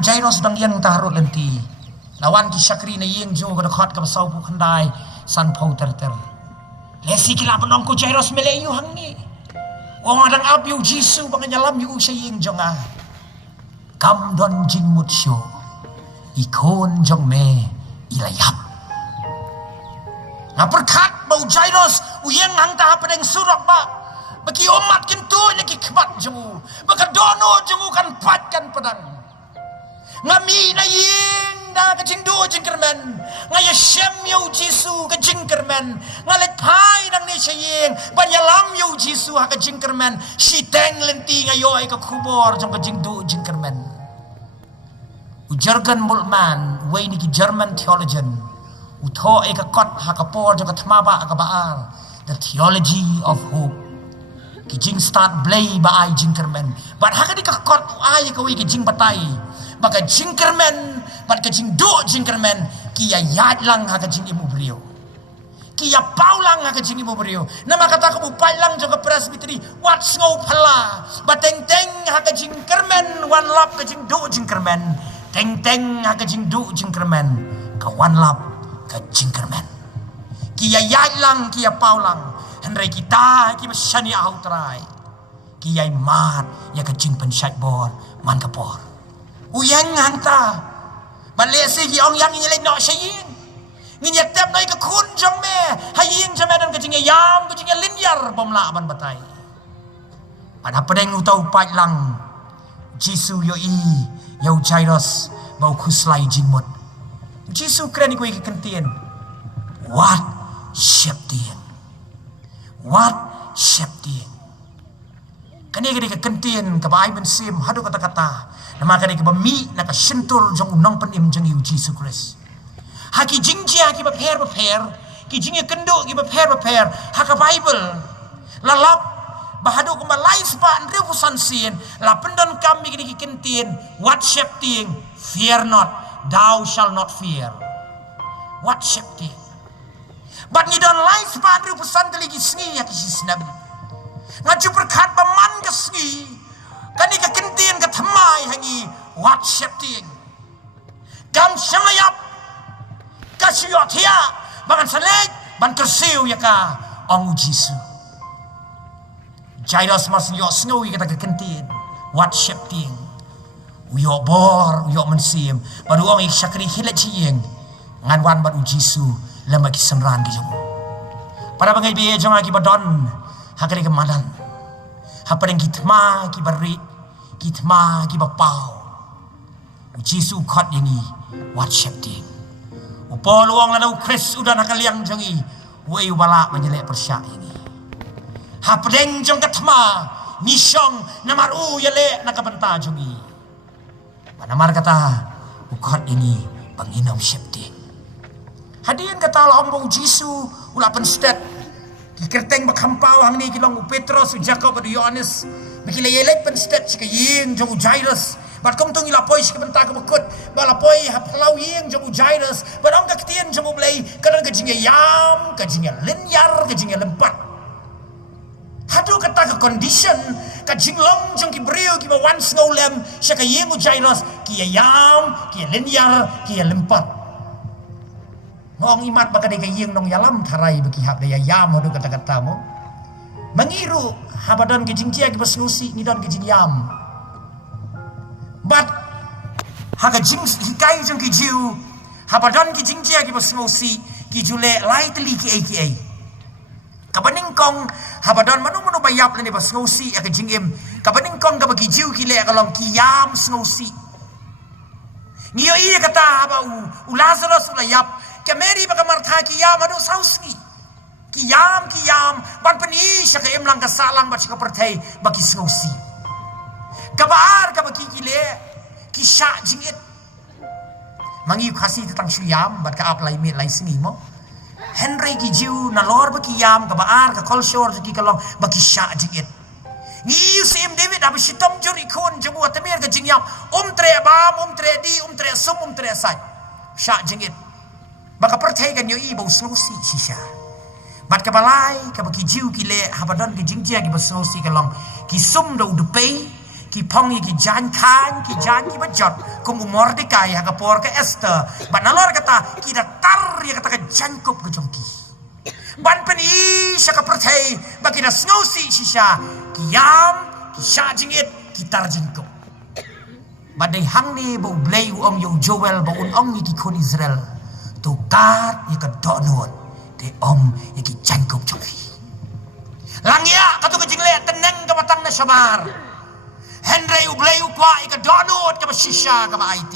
Jairus dang yang tarut lenti lawan ki syakri na yeng jo ka khot ka sau pu khandai san phau ter ter lesi kila penong ko Jairus meleyu hangi ong adang ab yu jisu bang nyalam yu sa yeng jonga kam don jing mut syo ikon jong me ilayap na perkat bau Jairus uyeng hang ta padeng surak ba bagi umat kintu nya ki khbat jongu baka dono jongu kan pat kan padang ngami na ying da ka jing do jing kermen ngaya shem yu jisu ka jing kermen ngalet pai nang ni saying banyalam yu jisu ha ka jing kermen si teng lenti ngayo ai ka kubor jong ka jing do jing kermen ujargan mulman way ni ki German theologian utho ai ka kot ha ka por jong ka thmaba ka baal the theology of hope ki jing start blay ba ai jing kermen but ha ka di ka kot ai ka wi ki jing batai baka jingkermen bat ka jing do jingkermen kia yat lang ha ka jing imu brio kia paulang ha ka jing imu brio nama kata ka bupai lang jo ka presbytery wat ngau phala bateng teng ha ka jingkermen wan lap ka jing do jingkermen teng teng ha ka jing do jingkermen ka wan lap ka jingkermen kia yat lang kia paulang henry kita ki masani autrai kia mat ya ka jing pensat bor man ka por uyang hanta balesi gi ong yang nyelek no saying ngiyak tap noi ka kun jong me haying jame dan kajing yam kajing linyar bomla ban batai pada pedeng utau pai lang jisu yo i yo Jairus bau khuslai jingmut jisu kren ku ki kentien what sheptien kani gede ka kentien ka bai ben sim hadu kata-kata nama kani ka bami na ka sentur jong unang penim jong yu Jesus Christ haki jingjia ki ba pher ki jingya kendo ki ba pher haka Bible lalap bahado ko malai spa andre pusan sin la pendon kami ki kentien what shepting fear not thou shall not fear what shepting but ni don lai spa andre pusan kali ki sngi ya ki snab ngaju berkat baman ke sngi kani ka kentien ka thamai hangi what shepting kam shamayap kasyotia bangan salek ban kersiu ya ka ong jisu Jairus mas yo sngowi kata ka kentien what shepting uyo bor uyo mensim baru ong ik syakri hilat chieng ngan wan ban jisu lama ki senran ki jong para bangai be jong aki badon hakari ke malan hapadeng kitma ki bari kitma ki bapau jisu khot yani what shepting upo luang lanau kris udah nakaliang jongi wei wala menjelek persyak ini hapadeng jong katma nisong namaru yale nakabenta jongi panamar kata ukot ini panginam shepting hadian kata la ombong jisu ulapan stet kerteng bakampau hang ni kilong Petrus Jacob dan Yohanes bikila yelek pen stet sika yeng jong Jairus bat kom tung ila poi sika benta ka bekut bala poi haplau yeng jong Jairus bat ong ka ketien jong blai kadang ka jinga yam ka jinga linyar ka jinga lempat hadu kata ka condition ka jinglong jong ki brio ki ba wan snolem sika yeng Jairus ki yam ki linyar ki lempat ngong imat baka de kayeng nong yalam tharai baki hak daya yam hodu kata-kata mo mengiru habadan ke jingjia ke basnusi ni don ke jingyam but haka jing hikai jong ke jiu habadan ke jingjia ke basnusi ki jule lightly ki ai kabaning kong habadan manu bayap le basnusi ke jingem kabaning kong ka bagi jiu ki le kalong ki yam snusi ngiyo iya kata haba u Lazarus ulayap Mary baka martha kiyam adu sauski kiyam ban pani syaka imlang kasalang bat syaka pertai baki sausi kabar ka baki kile kisha jingit mangi khasi tentang syam bat ka aplai mit lai singi mo Henry gijiu na lor baki yam kabar ka kolshor ki kalong baki sha jingit ni sim David ab shitom juri kun jamu atamir ka jingyam tre bam tre di tre sum tre sai sha jingit baka percaya kan yo i bau snosi sisa bat ka balai ka baki jiu ki le habadon ki jingjia ki basnosi kalong ki sum do dupai ki pong ki jan kan ki jan ki bajot kum Mordekai ha kapor ke Esther ban nalor kata ki datar ya kata ke Jacob ke jongki ban pen i syaka perthai bagi na sngosi shisha ki yam ki sha jingit ki tar Jacob badai hang ni bo blay om yo Joel bo un ong ki kon Israel tu kat ya ka donot de om ya ki Jacob jongki langya katu ke jingle teneng ke batang na sabar Henry ublay ukwa ika donut ka shisha ka IT.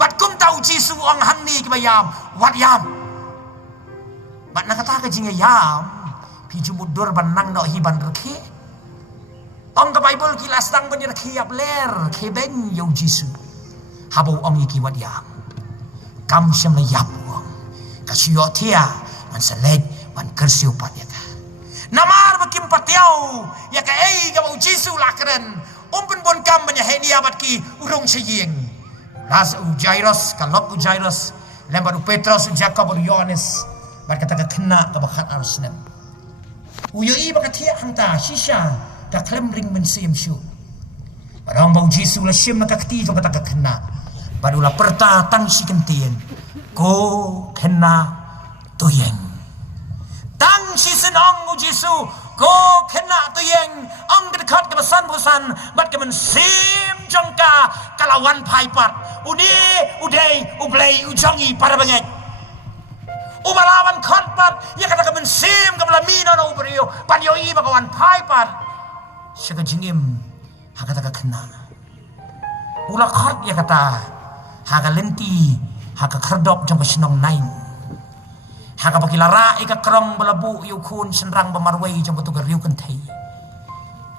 Bat kum tau Jisu ang hangni ka yam. Wat yam? Bat nakata ka jinga yam. Piju mudur banang no hiban reke. Ong ka Bible kilas tang banir kiap ler ke ben yo Jisu. Habo ong iki wat yam. Kam syam na yap ong. Kasiyo tia man selek man kersiu pat ya ka. Namar bakim patiau ya ka ka Jisu lakren. Umpen bon kam banya heni abat ki urong seyeng. Las Jairus kalok Jairus lembar Petrus Jacob Yohanes bat kata kena ka bakat arsnem. Uyoi bakatia hangta shisha ka klem ring men sim shu. Barang bau Jisu la sim ka kati jo kata kena. Badula perta tang si kentien. Ko kena toyeng. Tang si senong Jisu ko kena toyeng ong dekat ke pesan bat ke men sim jongka kalawan paipat udai ublay ujangi para banget ubalawan khotpat ya kata ke men sim ke belamino no ubrio panyo i bakawan paipat syaga jingim hakata ka kena ula khot ya kata haga lenti haga kerdop jong senong nain haka pakilara ika kerong belabu yu kun senrang bamarway jong betul riu kentai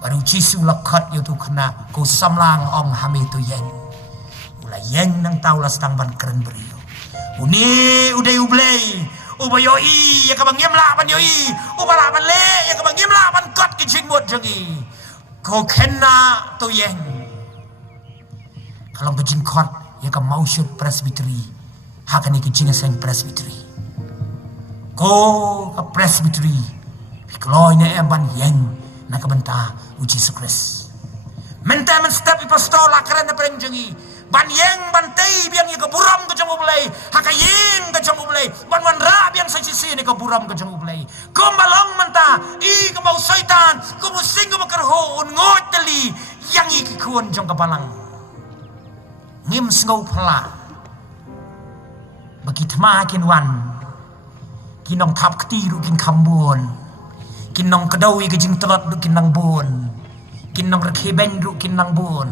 baru Jisu lakat yu tu kena ko samlang ong hame tu yen ula yen nang tau la stang ban keren beriu uni udai ublay ubayo i ya ka bangiem la ban yo i ubala ban le ya ka bangiem la ban kot ki jing mot jangi ko kena tu yen kalau ke jing kot ya ka mau shoot presbytery haka ni ki jing seng presbytery ko ka presbytery pikloy na emban yen na kabanta u Jesus Christ menta men step apostol akran na preng jangi ban yeng ban tei biang ye ka buram ka jong ublay haka yeng ka jong ublay ban wan ra biang sa sisi ni ka buram ka jong ublay kom balong menta i ka mau saitan ko mo sing ko makarho un ngot tali yang i ki kuon jong kapalang ngim sngau phala bagi thma kin wan kinong tap ketiru kin kambon kinong kedawi ke jing telat du kinang bon kinong rekeben du kinang bon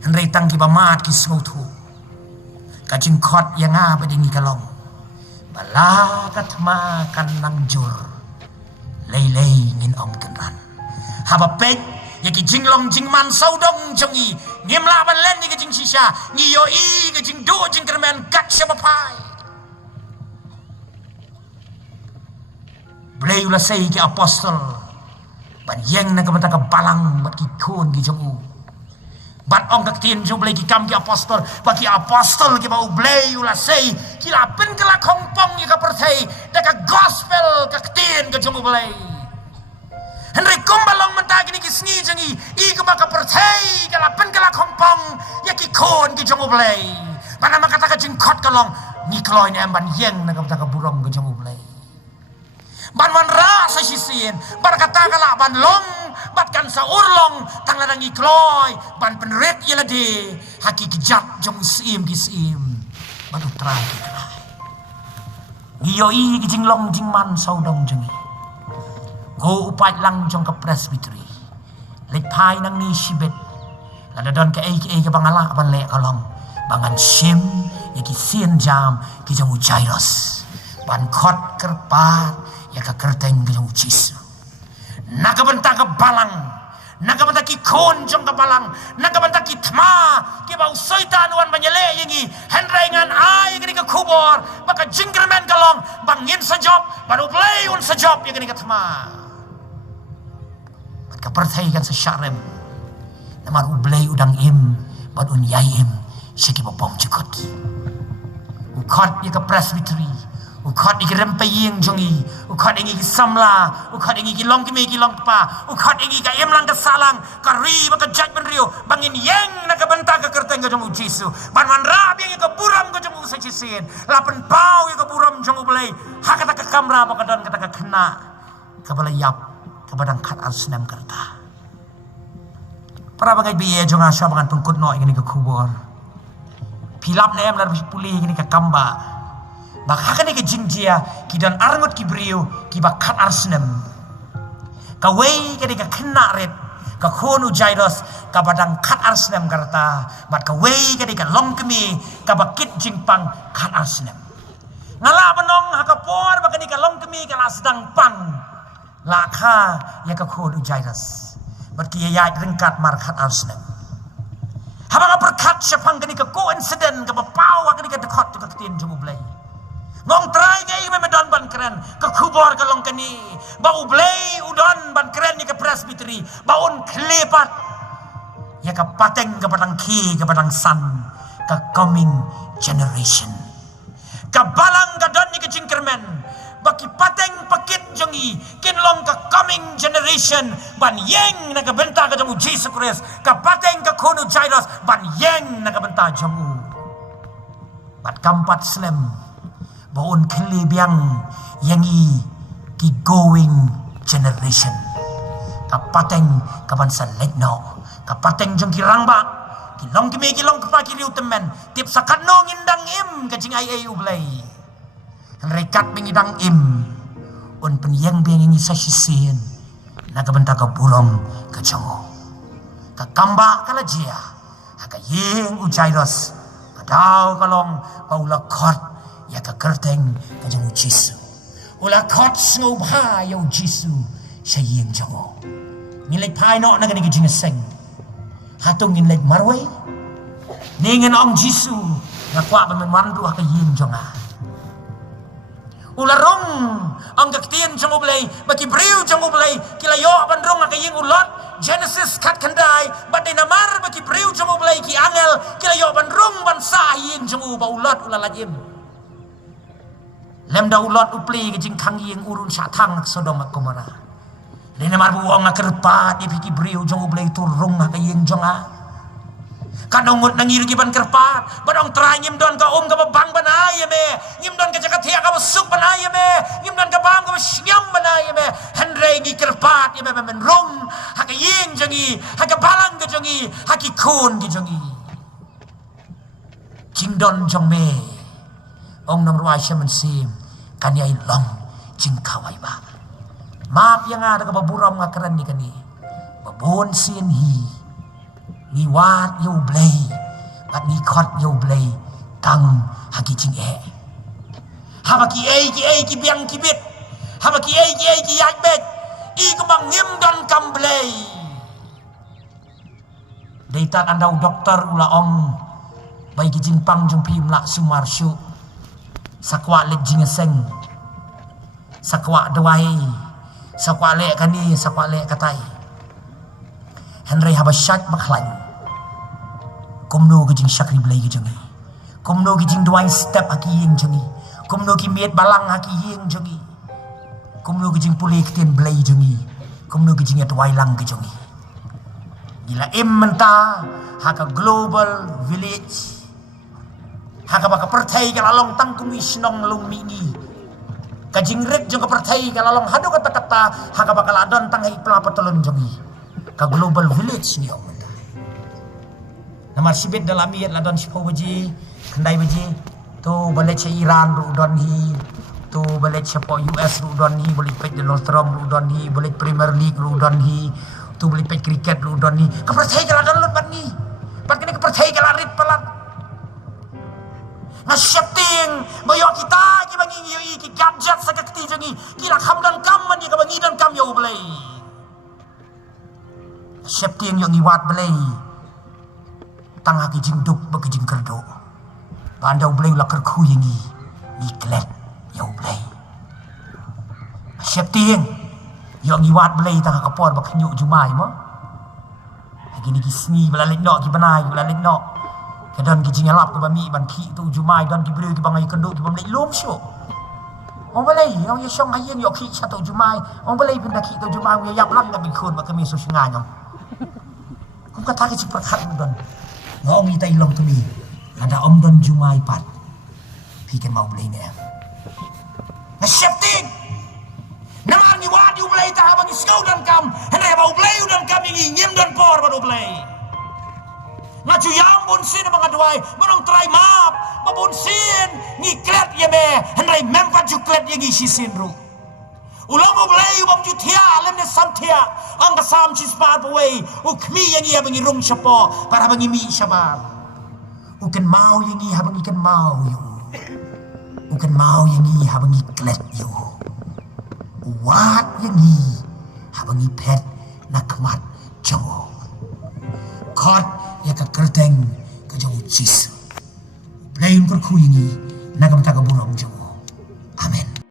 henry tang ki bamat ki smotu kajing khot yang apa dingi kalong bala katma kan nang jur lei ngin om kenran haba pek ya ki jing long jing man saudong jongi ngim la ban len ni ke jing shisha ni yo i ke jing do jing kermen kat shabapai Blay ula say ki apostol ban yeng na kabata ka balang bat ki kun ki jongu ban ong ka tin jo blay ki kam ki apostol ba ki apostol ki ba blay ula say ki la pen ka la kongpong ki ka perthai da ka gospel ka tin ka jongu blay henry kumbalong menta ki sngi jangi i ka ba ka perthai ka la pen ka la kongpong ya ki kun ki jongu blay ban ma kata ka jing khot ka long ni kloy ne ban yeng na kabata ka burom ka jongu blay ban wan ra sa sisien bar kata kala ban long bat kan sa urlong tang ladang ikloy ban penret yela de haki kijat jong sim ban utrai kala ngiyo i kijing long jing man saudong jengi go upat lang jong ka presbytery lek pai nang ni sibet lada don ka ke bangala ban le kalong bangan sim yaki sien jam ki jong Jairus ban khot kerpat ya ka kerteng bilang Jisu nakabenta ka balang nakabenta ki kon jong ka balang nakabenta ki thma ki bau saitan wan banyale yengi henrengan ai gini ka kubor baka jinggermen kalong bangin sajop baru play un sajop ya gini ka thma ka perthai kan sa syarem namar ublay udang im bad un yai im syaki bopong jikot ukot ya ka presbytery ukhat iki rempeying jongi ukhat ingi samla ukhat ingi kilong kimi kilong pa ukhat ingi ka emlang ka salang ka ri ba ka judgment rio bangin yeng na ka banta ka kerteng ka jong Jisu ban man rabi ka buram ka jong sa Jisin lapen pau ka buram jong ulay hakata ka kamra ba ka don kata ka kena ka balayap ka badang khat asnam kerta para bagay biye jong asya bangan pengkut no ingini ka kubur pilap na em lar pulih ingini ka kamba baka ni ka jingjia kidan arngot kibriyo kiba kat arsnem kawai ka ni ka kinaret ka khonu jairos ka badang kat arsnem karta bat kawai ka ni ka longkemi ka bakit jingpang kat arsnem ngala banong hakapor baka ni ka longkemi ka lasdang pang lakha ya ka khonu jairos bat ki ya ringkat mar kat arsnem habang perkat syapang ka ni ka coincident ka bapaw ka ni ka dekot ka tin jumublay ngong try gay medon ban keren ke kubor ke long kani bau blay udon ban keren ni ke presbytery baun klepat ya ke pateng ke padang ki ke padang san ke coming generation ke balang ke don ni ke jingkermen baki pateng pakit jongi kin long ke coming generation ban yeng na ke benta ke jamu Jesus Christ ke pateng ke kono Jairus ban yeng na ke benta jamu bat kampat slam baon kelebiang yang ki going generation kapateng kapan letno kapateng jong kirang ba kilong kimi kilong kapa kiri utemen tip sakano ngindang im kajing ai ublay rekat mengidang im on penyang bengi sa sisien nagabenta ka burom kajango kakamba kala jia hakayeng ujairos kadaw kalong paula kot ya ka kerteng ka jang Jisu ula kot snow ba yo Jisu sayeng jango nilai pai no na gani jing seng hatung nilai marwai ningen ong Jisu na kwa ba man mandu ka yin jonga ula rong ang gaktien jango blay baki briu jango blay kila yo ban rong ka yin ulot Genesis kat kandai badai namar baki briu jango blay ki angel kila yo ban rong ban sa yin jango ba ulot ula lajim lem da ulot upli ke jing kang yeng urun satang Sodom ak Gomora lene mar buong akerpat di piki briu jong ublay turung ka yeng jonga kanongut nangir giban kerpat badong try ngim don ka ka babang banay me ngim don ka jakatia ka masuk banay me ngim don ka bam ka syam banay me henre gi kerpat ye men rong ha ka yeng jongi ha ka balang ka jongi ha ki kun gi jongi jing don jong me ong nam ruai shaman sim kanyai long jing kawai ba map yang ada ke baburam ngakaran ni kani babon sin ni wat yo blay bat ni khot yo blay kang haki jing habaki ki biang kibit habaki ki yak bet i ko bang ngim don kam blay deitat andau doktor ula ong bai ki jing pang jong pim la sumar syu sakwa lek jing seng sakwa dawai sakwa lek kani sakwa lek katai henry habasyak baklan komno ke jing syakri blai ke jongi komno ke jing dawai step aki yeng jongi komno ki miet balang aki yeng jongi komno ke jing pulih ketien blai jongi komno ke jing dawai lang ke jongi gila menta haka global village haka baka pertai kalalong tangkung isnong lung mingi kajing rek jong pertai kalalong hado kata-kata haka baka ladon tangai pelapatolon jongi ka global village ni om namar sibit dalam iyat ladon sipo baji kendai baji tu balik sa Iran ru don hi tu balik sa po US ru don hi balik pet Donald Trump ru don hi balik Premier League ru don hi tu balik pet cricket ru don hi ka pertai kaladon lut bat ni pat kini ka pertai kalarit palat na shifting bayo kita ki bangi yi ki gadget sa kakti jangi kila kham dan kam man ka bangi dan kam yo blay shifting yo ngiwat blay tangha ki jing duk ba ki jing kerdo bandau blay la kerku yingi ni klet yo blay shifting yo ngiwat blay tangha kapor ba khnyu jumai mo gini ki sni balalit no ki banai balalit no kadon ki jingalap ke bami ban ki tu jumai don ki beri ki bangai kenduk ki bamlik lom syo Ông balay, ông ya song hayen yok ki chato jumai, ông balay pindah ki to jumai ya yap lam na bikun ba kami so singanyong. Kung kataki si perkat don. Ngong itay long to mi. Ada om don jumai pat. Pikan mau balay na. Na shifting. Naman ni wadi balay ta habang iskaw dan kam. Henry ba balay dan kam ingin dan por ba balay. Nga juyang bunsin ang mga duway, manong try map, mabunsin, ngiklet yame, henry mempat juklet yung isisin ro. Ulang mo balay, umam jutia, alam na samtia, ang kasam chispan paway, ukmi yung iya bang irong siya po, para bang imi siya ba. Ukan mau yung iya habang ikan mau yung. Ukan mau yung iya habang iklet yung. Uwat yung iya habang ipet nakmat jawo. Kot ya ka kerteng ka jawu cis. Plain kur kuyingi nagam taga burong jawu.